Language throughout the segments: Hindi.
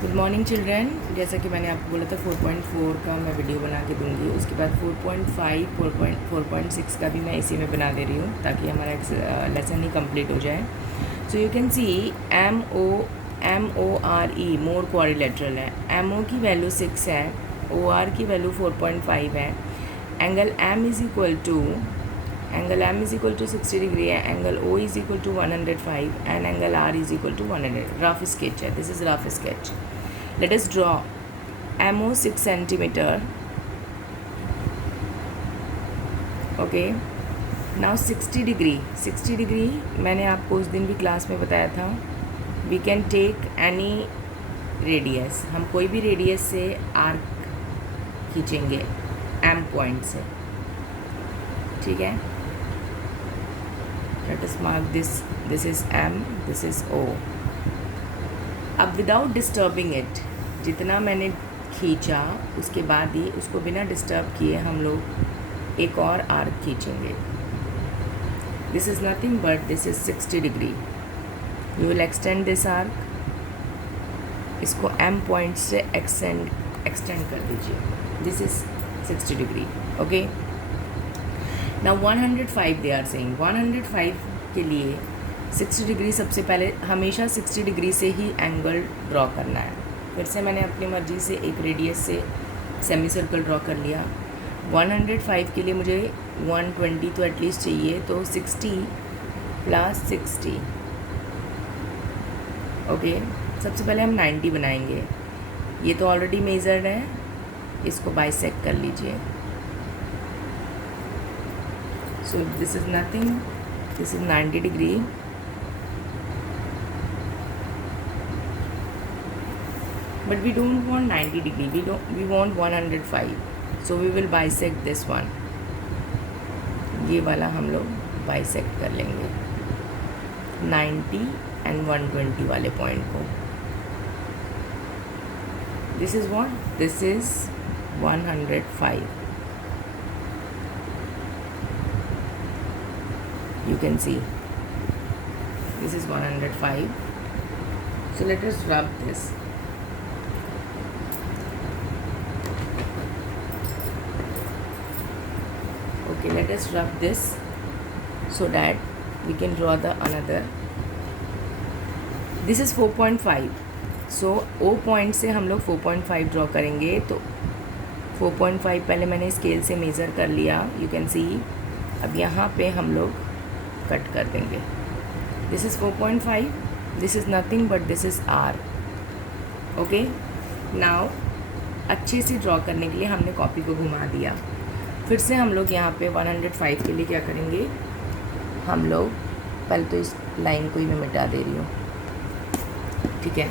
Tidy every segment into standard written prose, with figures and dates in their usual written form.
Good morning children. जैसा कि मैंने आपको बोला था 4.4 का मैं वीडियो बना के दूंगी, उसके बाद 4.5 4.6 का भी मैं इसी में बना दे रही हूँ ताकि हमारा लेसन ही कंप्लीट हो जाए। So you can see MORE MORE quadrilateral है। MO की वैल्यू 6 है, OR की वैल्यू 4.5 है। Angle M is equal to 60 degree है, angle O is equal to 105 and angle R is equal to 100। Rough sketch है, this is rough sketch. Let us draw MO 6 centimeter. Okay. Now 60 degree मैंने आपको उस दिन भी क्लास में बताया था। We can take any radius. हम कोई भी रेडियस से आर्क खींचेंगे M पॉइंट से, ठीक है। Let us mark this. This is M, this is O. अब विदाउट डिस्टर्बिंग इट, जितना मैंने खींचा उसके बाद ही उसको बिना डिस्टर्ब किए हम लोग एक और आर्क खींचेंगे। This is nothing but this is 60 degree. You will extend this arc, इसको M पॉइंट से एक्सटेंड कर दीजिए। This is 60 degree. Okay, now 105 they are saying. 105 के लिए 60 डिग्री सबसे पहले हमेशा 60 डिग्री से ही एंगल ड्रॉ करना है। फिर से मैंने अपनी मर्ज़ी से एक रेडियस से सेमी सर्कल ड्रॉ कर लिया। 105 के लिए मुझे 120 तो एटलीस्ट चाहिए, तो 60 प्लस 60। ओके, सबसे पहले हम 90 बनाएंगे। ये तो ऑलरेडी मेजर्ड है, इसको बाइसेक्ट कर लीजिए। सो this is nothing, this is 90 degree. But we don't want 90 degree, we want 105, so we will bisect this one. ये वाला हम लोग बाइसेक्ट कर लेंगे 90 एंड 120 वाले पॉइंट को। This is what, this is 105। you can see this is 105. so let us rub this. Okay, let us rub this so that we can draw the another. This is 4.5. so O point से हम लोग 4.5 ड्रॉ करेंगे। तो 4.5 पहले मैंने स्केल से मेज़र कर लिया, यू कैन सी। अब यहाँ पे हम लोग कट कर देंगे। This is 4.5, this is nothing but this is R। Okay, now अच्छे से ड्रॉ करने के लिए हमने कॉपी को घुमा दिया। फिर से हम लोग यहाँ पे 105 के लिए क्या करेंगे, हम लोग पहले तो इस लाइन को ही मैं मिटा दे रही हूँ, ठीक है।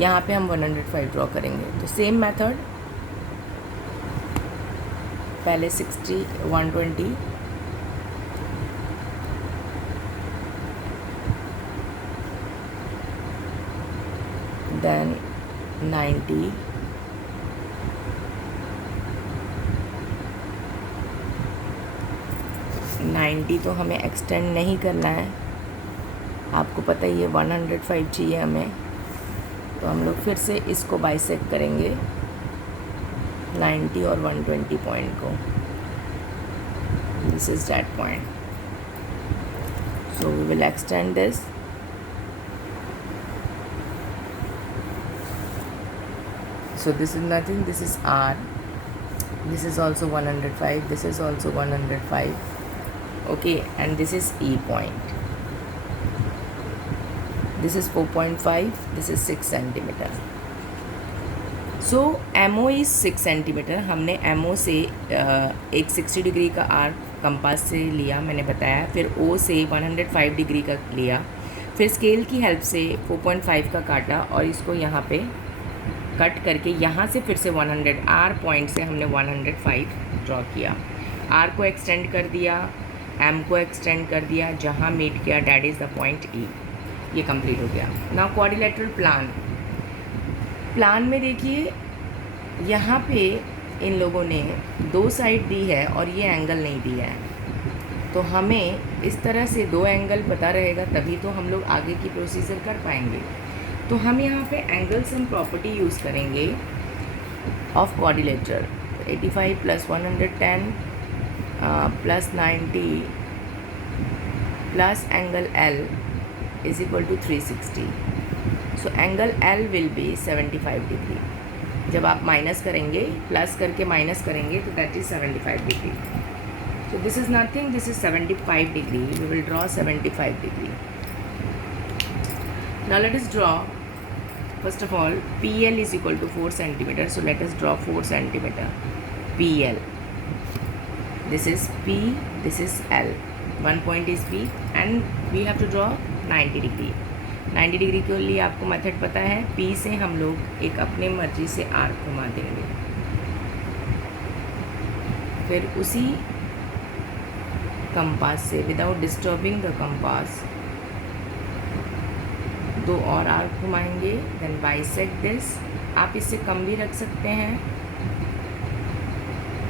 यहाँ पे हम 105 ड्रॉ करेंगे। तो सेम मेथड, पहले 60 120, देन 90, तो हमें एक्सटेंड नहीं करना है, आपको पता ही है 105 चाहिए हमें। तो हम लोग फिर से इसको बाइसेक्ट करेंगे 90 और 120 पॉइंट को। This is that point, so we will extend this. So this is nothing, this is R, this is also 105, this is also 105. Okay, and this is E point. This is 4.5, this is 6 centimeter. So MO is 6 centimeter. हमने MO से एक 60 डिग्री का आर्क कंपास से लिया, मैंने बताया। फिर O से 105 डिग्री का लिया, फिर स्केल की हेल्प से 4.5 का काटा और इसको यहाँ पे कट करके यहाँ से फिर से 100 R पॉइंट से हमने 105 ड्रॉ किया। R को एक्सटेंड कर दिया, M को एक्सटेंड कर दिया, जहाँ मीट किया that is the point E। ये कंप्लीट हो गया। नाउ क्वाड्रिलेटरल प्लान में देखिए, यहाँ पे इन लोगों ने दो साइड दी है और ये एंगल नहीं दिया है। तो हमें इस तरह से दो एंगल पता रहेगा, तभी तो हम लोग आगे की प्रोसीजर कर पाएंगे। तो हम यहाँ पे एंगल सम प्रॉपर्टी यूज़ करेंगे of quadrilateral. 85 plus 110 plus 90 plus angle L is equal to 360। So angle L will be 75 degree. जब आप माइनस करेंगे, प्लस करके माइनस करेंगे तो that is 75 degree. So this is nothing, this is 75 degree. We will draw 75 degree. Now let us draw first of all PL is equal to 4 centimeter, so let us draw 4 centimeter PL. This is P, this is L, one point is P and we have to draw 90 degree. 90 degree के लिए आपको मेथड पता है, P से हम लोग एक अपने मर्जी से आर्क घुमा देंगे, फिर उसी कंपास से विदाउट डिस्टर्बिंग द कंपास दो और आर्क घुमाएंगे, देन बाइसेक्ट दिस। आप इससे कम भी रख सकते हैं,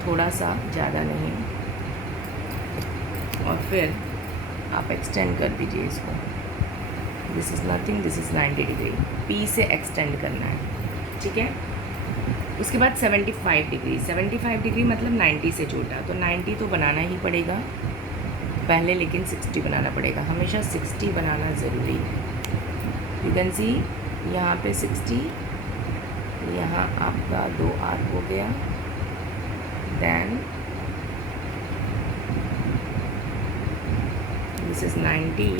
थोड़ा सा, ज़्यादा नहीं, और फिर आप एक्सटेंड कर दीजिए इसको। This is nothing, this is 90 degree. P से एक्सटेंड करना है, ठीक है। उसके बाद 75 डिग्री। 75 डिग्री मतलब 90 से छोटा, तो 90 तो बनाना ही पड़ेगा पहले, लेकिन 60 बनाना पड़ेगा। हमेशा 60 बनाना ज़रूरी है। यू कैन सी यहाँ पे 60, यहाँ आपका दो आर्क हो गया, देन दिस इज़ 90,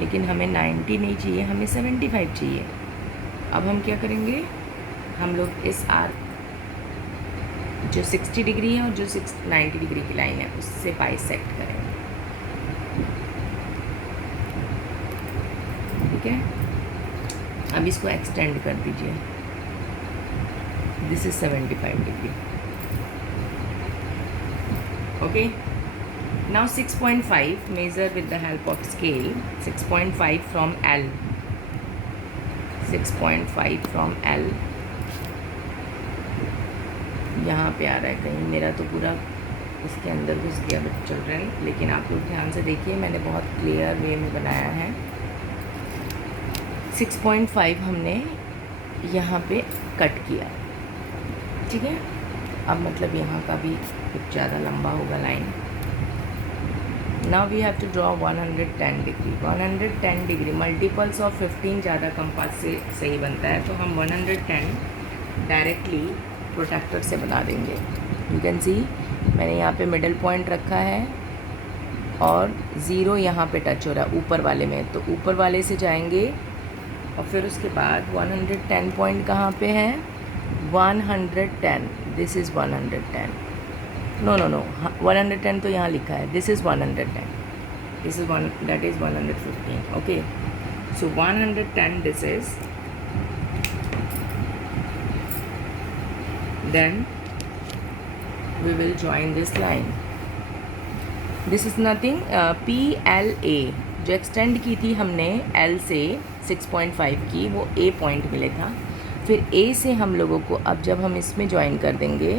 लेकिन हमें 90 नहीं चाहिए, हमें 75 चाहिए। अब हम क्या करेंगे, हम लोग इस आर्क जो 60 डिग्री है और जो 90 डिग्री की लाइन है उससे बाइसेक्ट करेंगे, ठीक है। अब इसको एक्सटेंड कर दीजिए। This is 75 degree. Okay, now 6.5 measure with the help of scale. 6.5 from L, 6.5 from L यहाँ पे आ रहा है कहीं, मेरा तो पूरा इसके अंदर घुस गया बट चिल्ड्रन, लेकिन आप लोग ध्यान से देखिए, मैंने बहुत क्लियर वे में बनाया है। 6.5 हमने यहाँ पे कट किया, ठीक है। अब मतलब यहाँ का भी कुछ ज़्यादा लंबा होगा line. Now we have to draw 110 degree. 110 degree multiples of 15 ज़्यादा कंपास से सही बनता है, तो हम 110 डायरेक्टली प्रोट्रैक्टर से बना देंगे। यू कैन सी मैंने यहाँ पे मिडल पॉइंट रखा है और 0 यहाँ पे टच हो रहा है ऊपर वाले में, तो ऊपर वाले से जाएंगे और फिर उसके बाद 110 पॉइंट कहाँ पे है, 110, दिस इज़ 110, नो 110 तो यहाँ लिखा है, this is 110, this is one, that is 115, okay. So 110 this is, then we will join this line. This is nothing, PLA जो एक्सटेंड की थी हमने L से 6.5 की, वो A पॉइंट मिले था। फिर A से हम लोगों को अब जब हम इसमें ज्वाइन कर देंगे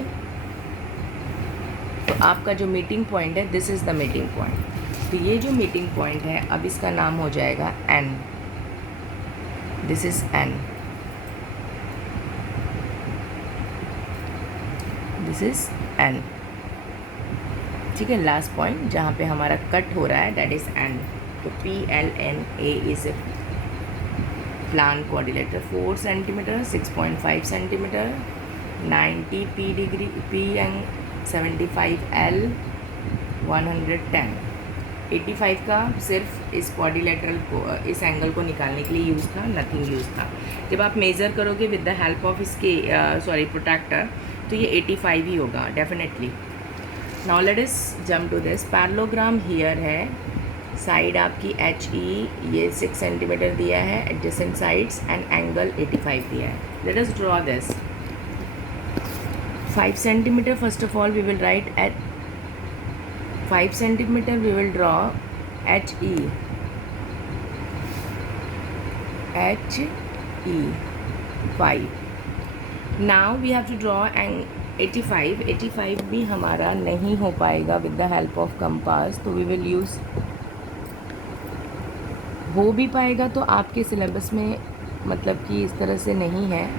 तो आपका जो मीटिंग पॉइंट है, this is the meeting point. तो ये जो मीटिंग पॉइंट है अब इसका नाम हो जाएगा N, this is N, this is N, ठीक है। लास्ट पॉइंट जहाँ पे हमारा कट हो रहा है दैट इज़ N। तो PLNA is a plan quadrilateral, 4 centimetre, 6.5 centimetre, 90 P degree P and 75 L, 110। 85 का सिर्फ इस क्वाड्रिलेटरल को, इस एंगल को निकालने के लिए यूज़ था, नथिंग यूज़ था। जब आप मेज़र करोगे विद द हेल्प ऑफ इसके प्रोट्रैक्टर, तो ये 85 ही होगा definitely. Now let us jump to this parallelogram. Here है साइड आपकी HE, ये 6 सेंटीमीटर दिया है, एडजेसेंट साइड्स एंड एंगल 85 दिया है। Let us draw this 5 centimetre. First of all we will write at 5 centimetre, we will draw HE, HE 5। Now we have to draw and 85। 85 भी हमारा नहीं हो पाएगा with the help of compass, तो वी विल यूज़, हो भी पाएगा तो आपके सिलेबस में मतलब कि इस तरह से नहीं है,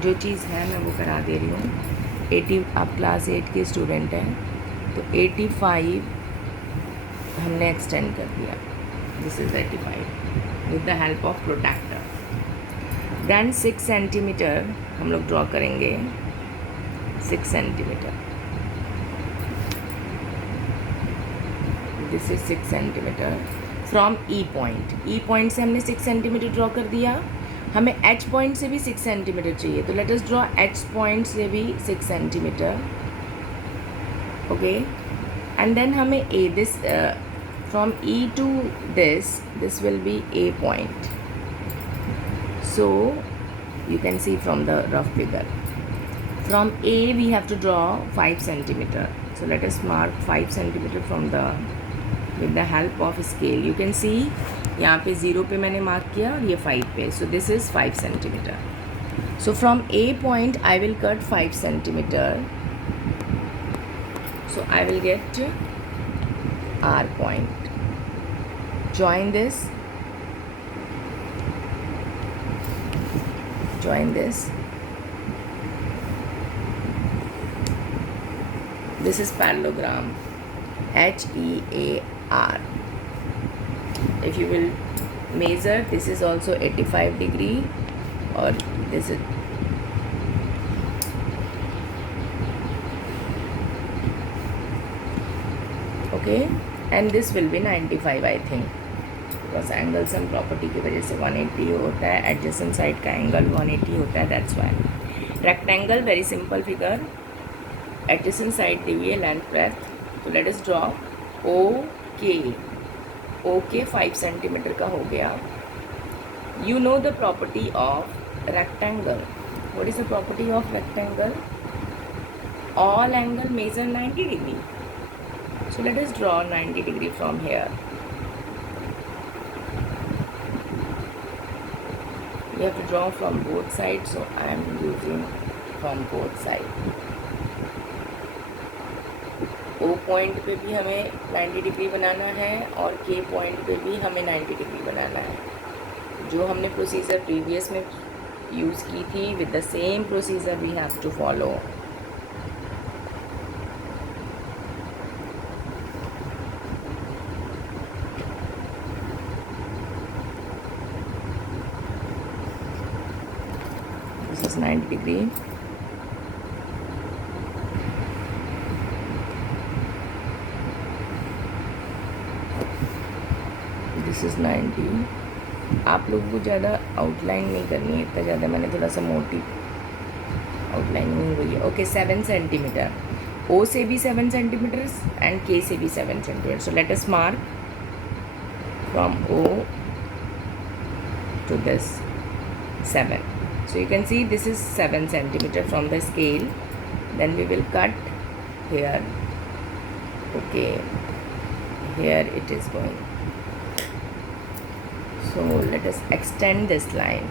जो चीज़ है मैं वो करा दे रही हूँ। 80, आप क्लास 8 के स्टूडेंट हैं तो 85 हमने एक्सटेंड कर दिया, this is 85 with the help of protractor. Then 6 centimetre हम लोग ड्रॉ करेंगे, 6 centimetre, this is 6 centimetre from E point. E point से हमने 6 सेंटीमीटर ड्रॉ कर दिया, हमें एच पॉइंट से भी 6 सेंटीमीटर चाहिए, तो let us draw H point से भी 6 सेंटीमीटर, ओके। एंड देन हमें A, this from E to this will be A point, so you can see from the rough figure. From A we have to draw 5 centimeter. So let us mark 5 centimeter from the with the help of scale. You can see यहाँ पे 0 पे मैंने मार्क किया और ये 5 पे. So this is 5 centimeter. So from A point I will cut 5 centimeter. So I will get R point. Join this. Join this. This is parallelogram, HEAR. If you will measure, this is also 85 degree, or this is okay, and this will be 95 I think, बस एंगल सम प्रॉपर्टी की वजह से 180 होता है, एडजेसेंट साइड का एंगल 180 होता है, that's why. Rectangle, very simple figure, adjacent side दी हुई है, लेंथ ब्रेथ, तो let us draw O K 5 centimetre का हो गया। You know the property of rectangle, what is the property of rectangle? All angle measure 90 degree, so let us draw 90 degree from here. You have to draw from both sides, so I am using from both sides. O point पे भी हमें 90 डिग्री बनाना है और K पॉइंट पे भी हमें 90 डिग्री बनाना है। जो हमने प्रोसीजर प्रीवियस में यूज़ की थी, with the same procedure we have to follow. This is 90 degree. This is 90. आप लोगों को ज़्यादा आउटलाइन नहीं करनी है, इतना ज़्यादा मैंने थोड़ा सा मोटी आउटलाइनिंग हुई है। ओके, 7 सेंटीमीटर, ओ से भी 7 सेंटीमीटर एंड के से भी 7 centimetre. So let us mark from O to this 7. So you can see this is 7 centimeter from the scale. Then we will cut here. Okay, here it is going. So let us extend this line.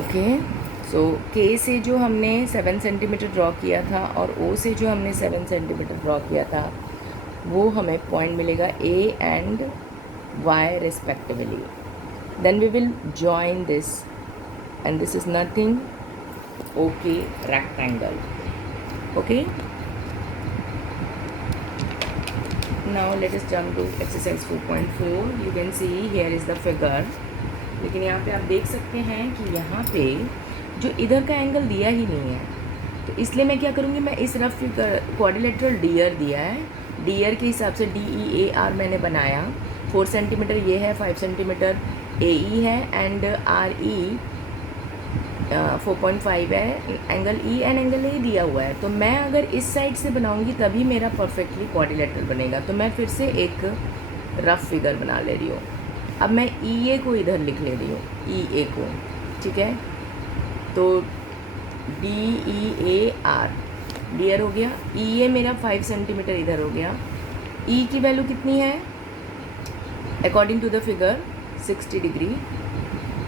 Okay, so K से जो हमने 7 सेंटीमीटर ड्रॉ किया था और O से जो हमने 7 सेंटीमीटर ड्रॉ किया था, वो हमें पॉइंट मिलेगा A and Y respectively. Then we will join this and this is nothing, okay, rectangle. Okay, now let us jump to exercise 4.4। You can see here is the figure. लेकिन यहाँ पे आप देख सकते हैं कि यहाँ पे जो इधर का एंगल दिया ही नहीं है, तो इसलिए मैं क्या करूँगी, मैं इस रफ फिगर क्वाड्रिलेटरल डियर दिया है, डियर के हिसाब से DEAR मैंने बनाया। 4 सेंटीमीटर ये है, 5 सेंटीमीटर AE है एंड RE 4.5 है, angle E and angle A दिया हुआ है। तो मैं अगर इस साइड से बनाऊंगी तभी मेरा परफेक्टली क्वाड्रिलेटरल बनेगा। तो मैं फिर से एक रफ फिगर बना ले रही हूँ। अब मैं EA को इधर लिख ले रही हूँ, EA को, ठीक है। तो DEAR, डियर हो गया। EA मेरा 5 सेंटीमीटर इधर हो गया। E की वैल्यू कितनी है according to the figure? 60 degree.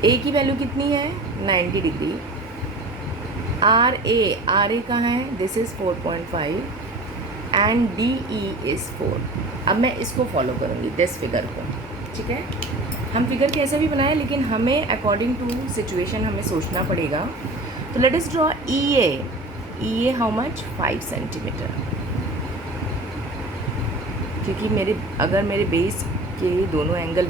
A की वैल्यू कितनी है? 90 डिग्री। RA कहाँ है? This is 4.5 and D E is 4। अब मैं इसको फॉलो करूँगी, दिस फिगर को, ठीक है। हम फिगर कैसे भी बनाएं, लेकिन हमें अकॉर्डिंग टू सिचुएशन हमें सोचना पड़ेगा। तो let us draw E A how much 5 centimetre, क्योंकि अगर मेरे बेस के दोनों एंगल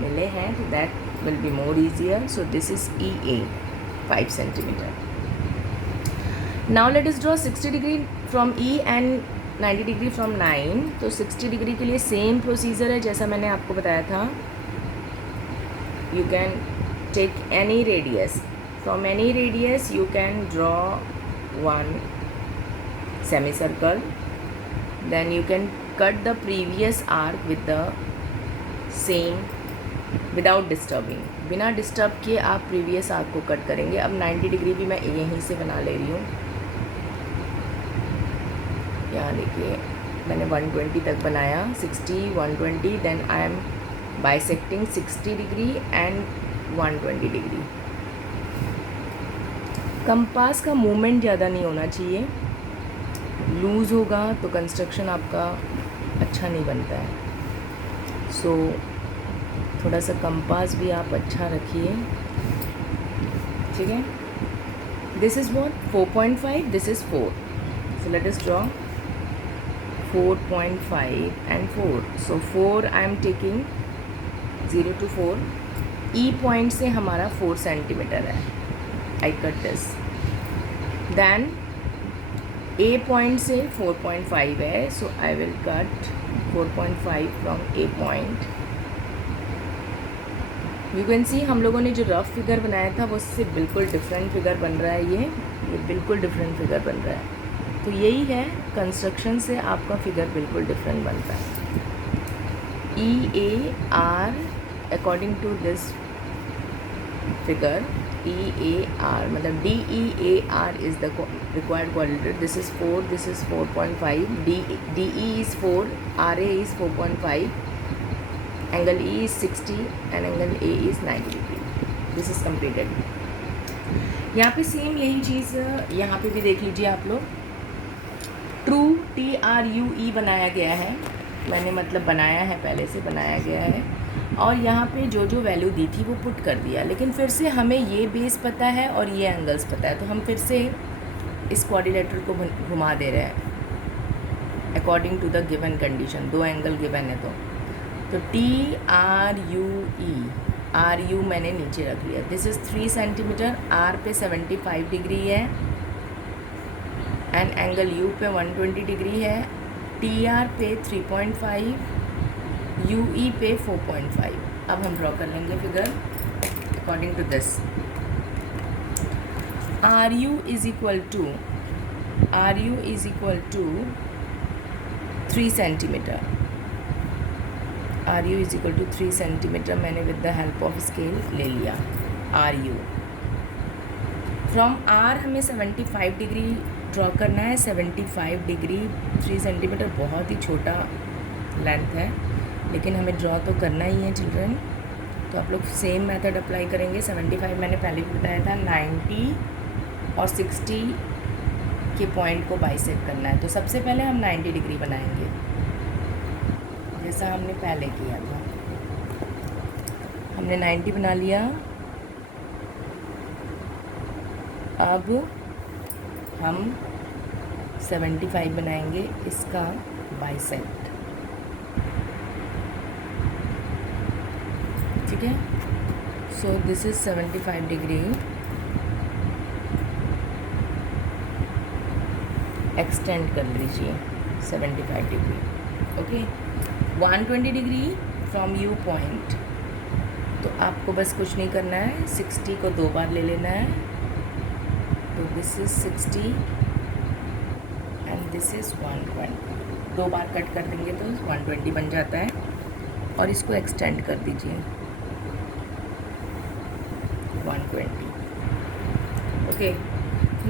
मिले हैं तो that will be more easier. So this is E A 5 centimetre. Now let us draw 60 degree from E and 90 degree from 9। तो 60 डिग्री के लिए सेम प्रोसीजर है जैसा मैंने आपको बताया था। You can take any radius, from any radius you can draw one semi circle, then you can cut the previous arc with the same without disturbing, बिना डिस्टर्ब किए आप प्रीवियस आर्क को कट करेंगे। अब 90 डिग्री भी मैं यहीं से बना ले रही हूँ। यहाँ देखिए मैंने 120 तक बनाया, 60 120, then I am bisecting 60 degree and 120 degree. Compass का मूवमेंट ज़्यादा नहीं होना चाहिए, लूज़ होगा तो कंस्ट्रक्शन आपका अच्छा नहीं बनता है। सो थोड़ा सा कंपास भी आप अच्छा रखिए, ठीक है। This is what 4.5, this is 4। So let us draw 4.5 and 4। So 4 I am taking 0 to 4। E point से हमारा 4 सेंटीमीटर है, I cut this. Then A point से 4.5 है, so I will cut 4.5 from A point. You can see हम लोगों ने जो रफ फिगर बनाया था वो उससे बिल्कुल डिफरेंट फिगर बन रहा है। ये बिल्कुल डिफरेंट फिगर बन रहा है। तो यही है, कंस्ट्रक्शन से आपका फिगर बिल्कुल डिफरेंट बनता है। E A R according to this figure, E A R मतलब D E A R is the required quadrature. This is 4, this is 4.5, DE is 4, RA is 4.5, angle E is 60 and angle A is 90 degree. This is completed. यहाँ पे सेम यही चीज़ यहाँ पे भी देख लीजिए आप लोग। ट्रू TRUE बनाया गया है, मैंने मतलब बनाया है, पहले से बनाया गया है, और यहाँ पे जो जो वैल्यू दी थी वो पुट कर दिया। लेकिन फिर से हमें ये बेस पता है और ये एंगल्स पता है, तो हम फिर से इस क्वाड्रिलेटरल को घुमा दे रहे हैं according to the given condition. 2 angle given है तो TRUE, RU मैंने नीचे रख लिया। दिस इज़ 3 सेंटीमीटर, R पे 75 डिग्री है एंड एंगल U पे 120 डिग्री है। TR पे 3.5, UE पे 4.5। अब हम ड्रॉ कर लेंगे figure according to this. RU is equal to 3 centimetre. RU is equal to 3 centimetre मैंने with the help of scale ले लिया। RU फ्रॉम R हमें 75 डिग्री ड्रॉ करना है। 75 डिग्री 3 सेंटीमीटर बहुत ही छोटा लेंथ है, लेकिन हमें ड्रॉ तो करना ही है चिल्ड्रन। तो आप लोग सेम मेथड अप्लाई करेंगे। 75 मैंने पहले भी बताया था, 90 और 60 के पॉइंट को बाइसेक्ट करना है। तो सबसे पहले हम 90 डिग्री बनाएंगे जैसा हमने पहले किया था। हमने 90 बना लिया। अब हम 75 बनाएंगे इसका बाइसेक्ट, ठीक है। सो दिस इज़ 75 डिग्री, एक्सटेंड कर लीजिए 75 degree, okay. 120 degree from you point, तो आपको बस कुछ नहीं करना है, 60 को 2 बार ले लेना है। तो this is 60 and this is 120। 2 bar cut कर देंगे तो 120 बन जाता है, और इसको एक्सटेंड कर दीजिए 120, ओके।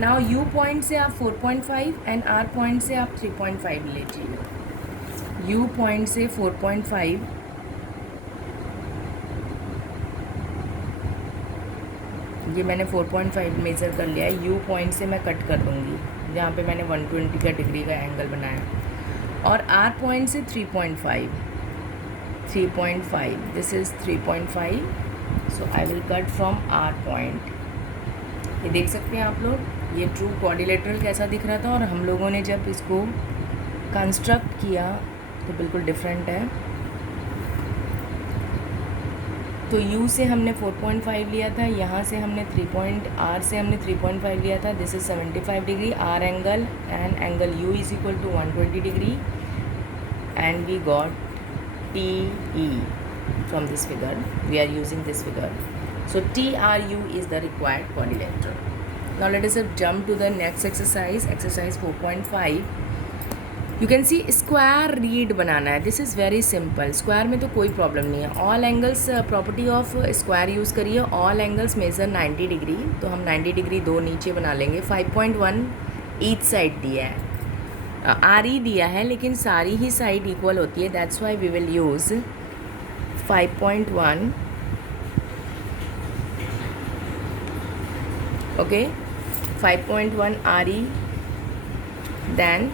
नाउ यू पॉइंट से आप 4.5 एंड आर पॉइंट से आप 3.5 लीजिए। यू पॉइंट से 4.5, ये मैंने 4.5 मेज़र कर लिया है। यू पॉइंट से मैं कट कर दूँगी जहाँ पे मैंने 120 का डिग्री का एंगल बनाया। और आर पॉइंट से 3.5, this is 3.5. So I will cut from R point. ये देख सकते हैं आप लोग, ये ट्रू क्वाड्रिलेटरल कैसा दिख रहा था, और हम लोगों ने जब इसको कंस्ट्रक्ट किया तो बिल्कुल डिफरेंट है. तो U से हमने 4.5 लिया था, यहाँ से हमने R से हमने 3.5 लिया था. This is 75 degree R angle, and angle U is equal to 120 degree, and we got TE from this figure. We are using this figure. So TRU is the required quadrilateral. Now let us jump to the next exercise, exercise 4.5. You can see square reed बनाना है. This is very simple. Square में तो कोई प्रॉब्लम नहीं है. All angles property of square use करिए. All angles मेजर 90 डिग्री, तो हम 90 डिग्री दो नीचे बना लेंगे. 5.1 ईच साइड दिया है, RE दिया है, लेकिन सारी ही साइड इक्वल होती है. That's why we will use 5.1. okay, 5.1 RE. then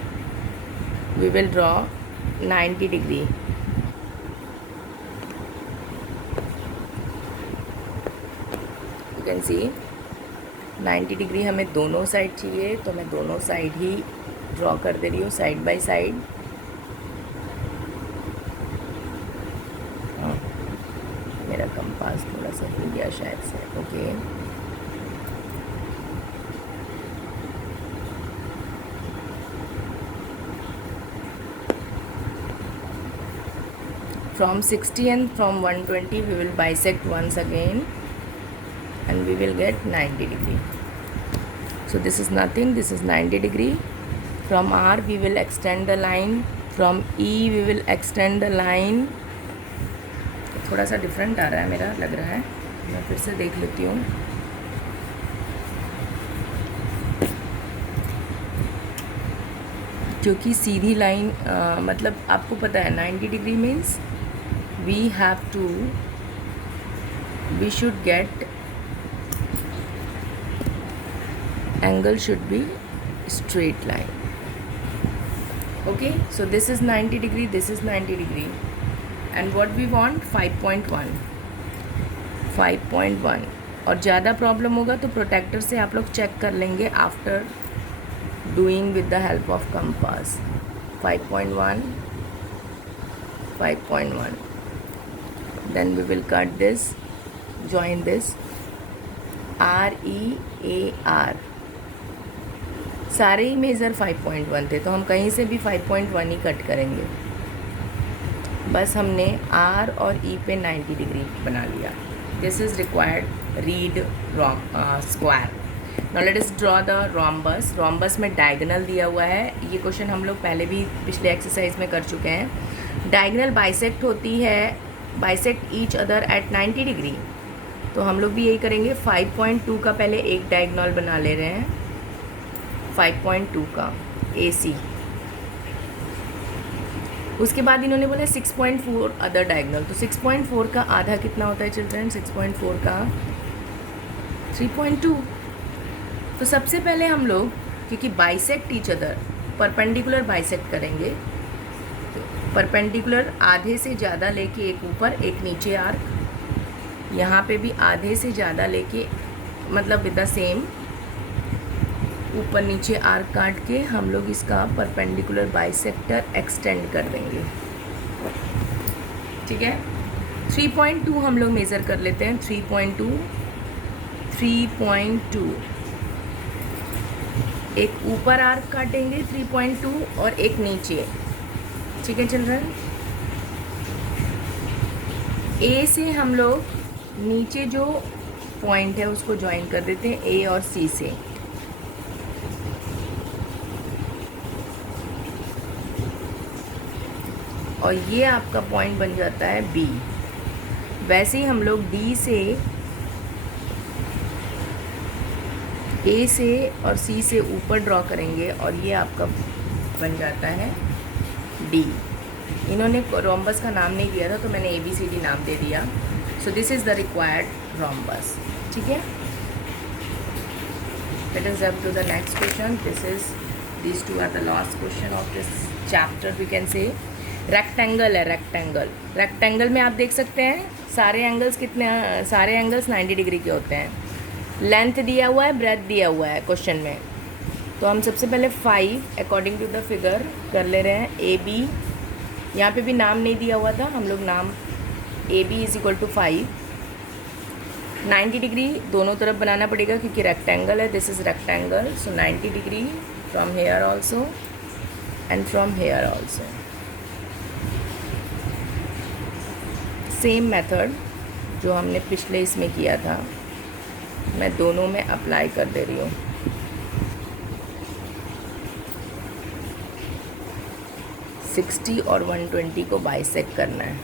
we will draw 90 degree. You can see 90 degree हमें दोनों साइड चाहिए, तो मैं दोनों साइड ही ड्रॉ कर दे रही हूँ साइड बाय साइड. मेरा कंपास थोड़ा सा हिल गया शायद से. Okay, from 60 and from 120 we will bisect once again, and we will get 90 degree. So this is nothing, this is 90 degree. From R we will extend the line, from E we will extend the line. थोड़ा सा डिफरेंट आ रहा है मेरा, लग रहा है. मैं फिर से देख लेती हूँ. क्योंकि सीधी लाइन मतलब आपको पता है 90 degree means we should get angle should be straight line. Okay, so this is 90 degree, this is 90 degree, and what we want 5.1. और ज़्यादा प्रॉब्लम होगा तो प्रोटेक्टर से आप लोग चेक कर लेंगे after doing with the help of compass. 5.1. Then we will cut this, join this, REAR. सारे ही मेज़र 5.1 थे, तो हम कहीं से भी 5.1 ही कट करेंगे. बस हमने R और E पे 90 डिग्री बना लिया. This is required read square. Now let us draw the rhombus. Rhombus में डायगोनल दिया हुआ है. ये क्वेश्चन हम लोग पहले भी पिछले एक्सरसाइज में कर चुके हैं. डायगोनल बाइसेक्ट होती है, bisect each other at 90 degree. तो हम लोग भी यही करेंगे. 5.2 का पहले एक डायगोनल बना ले रहे हैं, 5.2 का AC. उसके बाद इन्होंने बोला 6.4 अदर डायगोनल. तो 6.4 का आधा कितना होता है चिल्ड्रन? 6.4 का 3.2. तो सबसे पहले हम लोग, क्योंकि bisect each other, perpendicular bisect करेंगे. परपेंडिकुलर आधे से ज़्यादा लेके एक ऊपर एक नीचे आर्क, यहाँ पे भी आधे से ज़्यादा लेके मतलब विद द सेम ऊपर नीचे आर्क काट के हम लोग इसका परपेंडिकुलर बाइसेक्टर एक्सटेंड कर देंगे. ठीक है. 3.2 हम लोग मेज़र कर लेते हैं. 3.2 एक ऊपर आर्क काटेंगे 3.2 और एक नीचे. ठीक है चिल्ड्रन. ए से हम लोग नीचे जो पॉइंट है उसको ज्वाइन कर देते हैं ए और सी से. और ये आपका पॉइंट बन जाता है बी. वैसे ही हम लोग डी से, ए से और सी से ऊपर ड्रॉ करेंगे और ये आपका बन जाता है डी. इन्होंने रोम्बस का नाम नहीं दिया था तो मैंने ABCD नाम दे दिया. So this is the required rhombus. ठीक है. Let us jump to the next question. This is, these two are the last question of this chapter we can say rectangle है। रेक्टेंगल में आप देख सकते हैं सारे एंगल्स 90 डिग्री के होते हैं। लेंथ दिया हुआ है, ब्रेथ दिया हुआ है क्वेश्चन में। तो हम सबसे पहले 5 अकॉर्डिंग टू द फिगर कर ले रहे हैं। ए बी, यहाँ पे भी नाम नहीं दिया हुआ था, हम लोग नाम A B is equal to 5। 90 degree दोनों तरफ बनाना पड़ेगा क्योंकि रेक्टेंगल है। This is rectangle, so 90 degree from here also and from here also. Same method जो हमने पिछले इसमें किया था, मैं दोनों में अप्लाई कर दे रही हूँ। सिक्सटी और 120 को बाइसेक्ट करना है।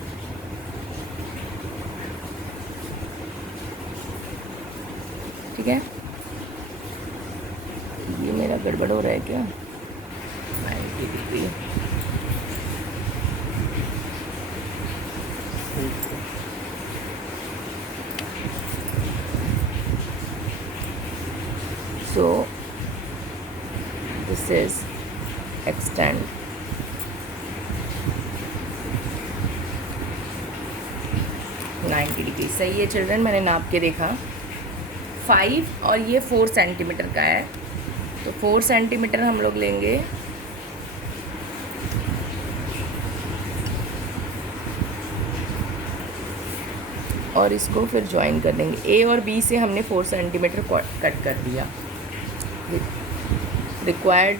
ठीक है, ये मेरा गड़बड़ हो रहा है क्या? 90 degree so this is extend. Degree सही है चिल्ड्रन, मैंने नाप के देखा। 5 और ये 4 सेंटीमीटर का है, तो 4 सेंटीमीटर हम लोग लेंगे। और इसको फिर ज्वाइन कर देंगे। ए और बी से हमने 4 सेंटीमीटर कट कर दिया। Required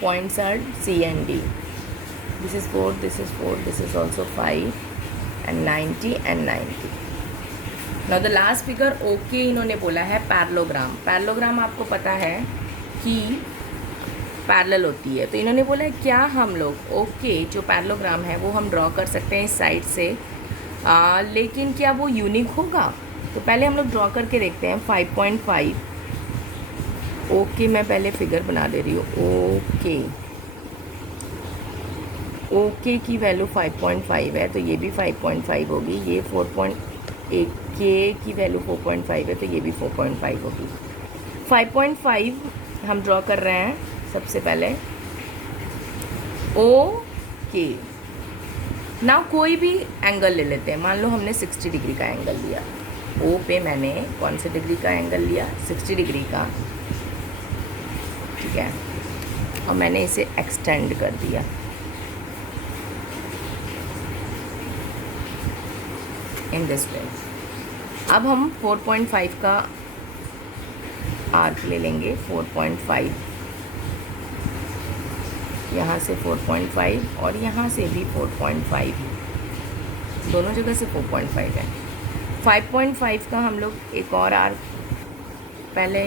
points are C and D. This is 4, this is 4, this is also 5 and 90 and 90। Now the last figure okay इन्होंने बोला है पैरेललोग्राम। पैरेललोग्राम आपको पता है कि पैरेलल होती है, तो इन्होंने बोला है क्या हम लोग ओके जो पैरेललोग्राम है वो हम ड्रॉ कर सकते हैं इस साइड से, लेकिन क्या वो यूनिक होगा? तो पहले हम लोग ड्रॉ करके देखते हैं। 5.5 ओके, मैं पहले फिगर बना दे रही हूँ। ओके की वैल्यू 5.5 है, तो ये भी 5.5 होगी। ये 4.8 के की वैल्यू 4.5 है, तो ये भी 4.5 होगी। 5.5 हम ड्रॉ कर रहे हैं सबसे पहले। ओके, ना कोई भी एंगल ले लेते हैं। मान लो हमने 60 डिग्री का एंगल लिया। ओ पे मैंने कौन से डिग्री का एंगल लिया? 60 डिग्री का। ठीक है, और मैंने इसे एक्सटेंड कर दिया। In this way. अब हम 4.5 का आर्क ले लेंगे। 4.5, यहाँ से 4.5 और यहाँ से भी 4.5, दोनों जगह से 4.5 है। 5.5 का हम लोग एक और आर्क, पहले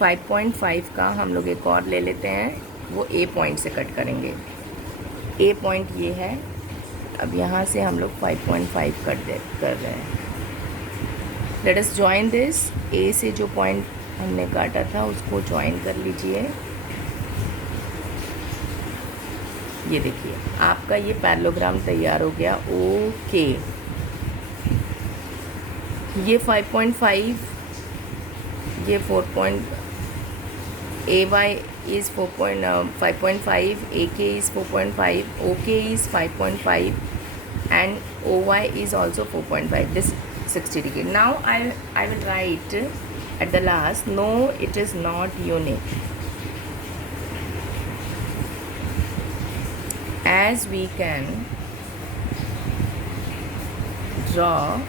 5.5 का हम लोग एक और ले लेते हैं, वो ए पॉइंट से कट करेंगे। ए पॉइंट ये है। अब यहाँ से हम लोग 5.5 कर रहे हैं। Let us join this. A से जो पॉइंट हमने काटा था उसको ज्वाइन कर लीजिए। ये देखिए आपका ये पैरेललोग्राम तैयार हो गया। ओके, ये 5.5, ये 4. AY is 5.5, AK is 4.5, OK is 5.5 and OY is also 4.5. This 60 degree. Now I will write at the last, no, it is not unique, as we can draw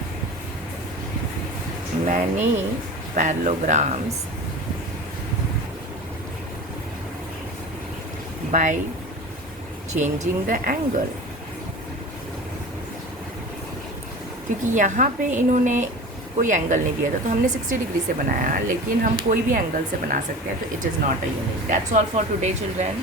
many parallelograms by changing the angle। क्योंकि यहाँ पे इन्होंने कोई एंगल नहीं दिया था, तो हमने 60 डिग्री से बनाया, लेकिन हम कोई भी एंगल से बना सकते हैं, तो it is not a unique. That's all for today children.